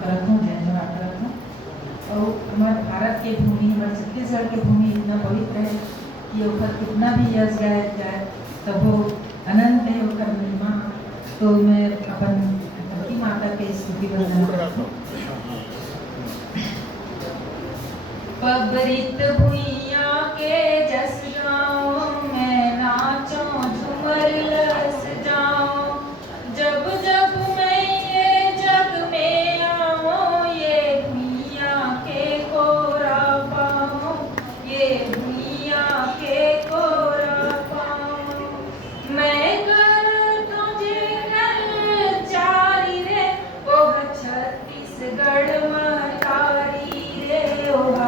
करत हूँ, जय जवाहर करत हूँ। और हमारे भारत के भूमि, हमारे छत्तीसगढ़ के भूमि इतना पवित्र है कि ओकर कितना भी यश गाया जाए तब वो अनंत है ओकर महिमा। तो मैं अपन धरती माता के स्तुति वंदना करत हूँ। पबरित भुइया के जस गाँव मैं नाचो झूमर लस जाऊं। जब जब मैं ये जग में आऊं ये भुइया के कोरा पाऊं, ये भुइया के कोरा पाऊं। मैं कर तुझे घर चारी रे ओह छत्तीसगढ़ महतारी रे, ओह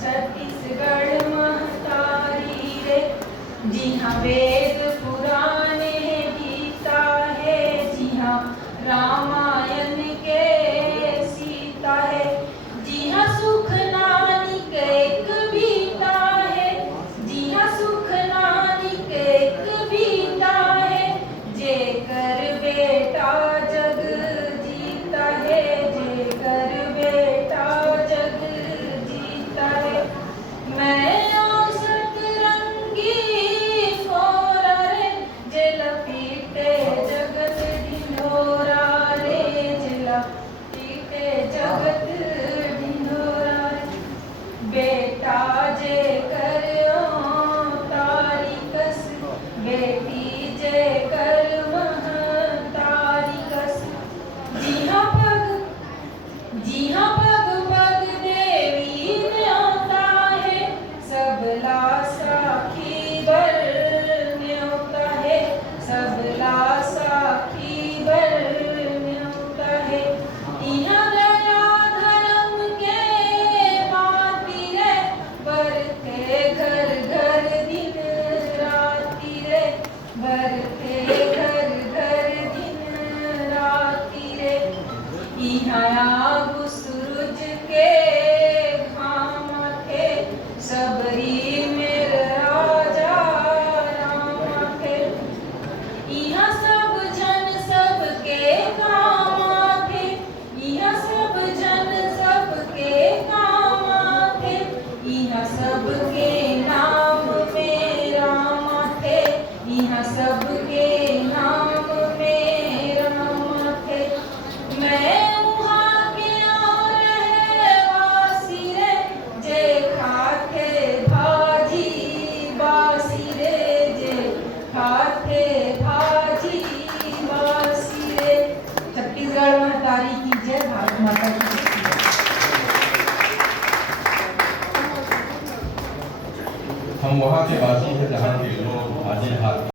छत्तीसगढ़ महतारी रे। जी हाँ वेद पुराने गीता है, जी हाँ रामायण के सीता है, जी हाँ सुख नानी के एक बीता है, जी हाँ सुख नानी के एक बीता है। जे कर बेटा जग जीता है, जे कर बेटा जग जीता है। मैं औसत रंगी फोरा रे जे लपीटे जगत ढिंढोरा रे, जे लपीटे जगत ढिंढोरा रे। बेटा जे करो तारी कस, बेटी जे कर महतारी कस। जी हाँ पग, जी हाँ पग पग देवी न्योता है, सबला साखी बर न्योता है, सबला साखी बर न्योता है। यहाँ दया धर्म के बाती रे बरते घर घर दिन राती रे, बरते घर घर दिन राती रे। यहाँ आगु सूरज के घाम थे, सबरी मेर राजा राम थे। यहाँ सब जन सबके काम थे, यहाँ सब जन सबके काम थे। यहाँ सबके नाम में राम थे, यहाँ सबके नाम में राम थे। मैं वहाँ के और रहवासी रे जे खाते भाजी बासी रे, जे खाते भाजी बासी रे। छत्तीसगढ़ महतारी की जय, भारत माता की जय। हम वहाँ के वासी हैं जहाँ के लोग आज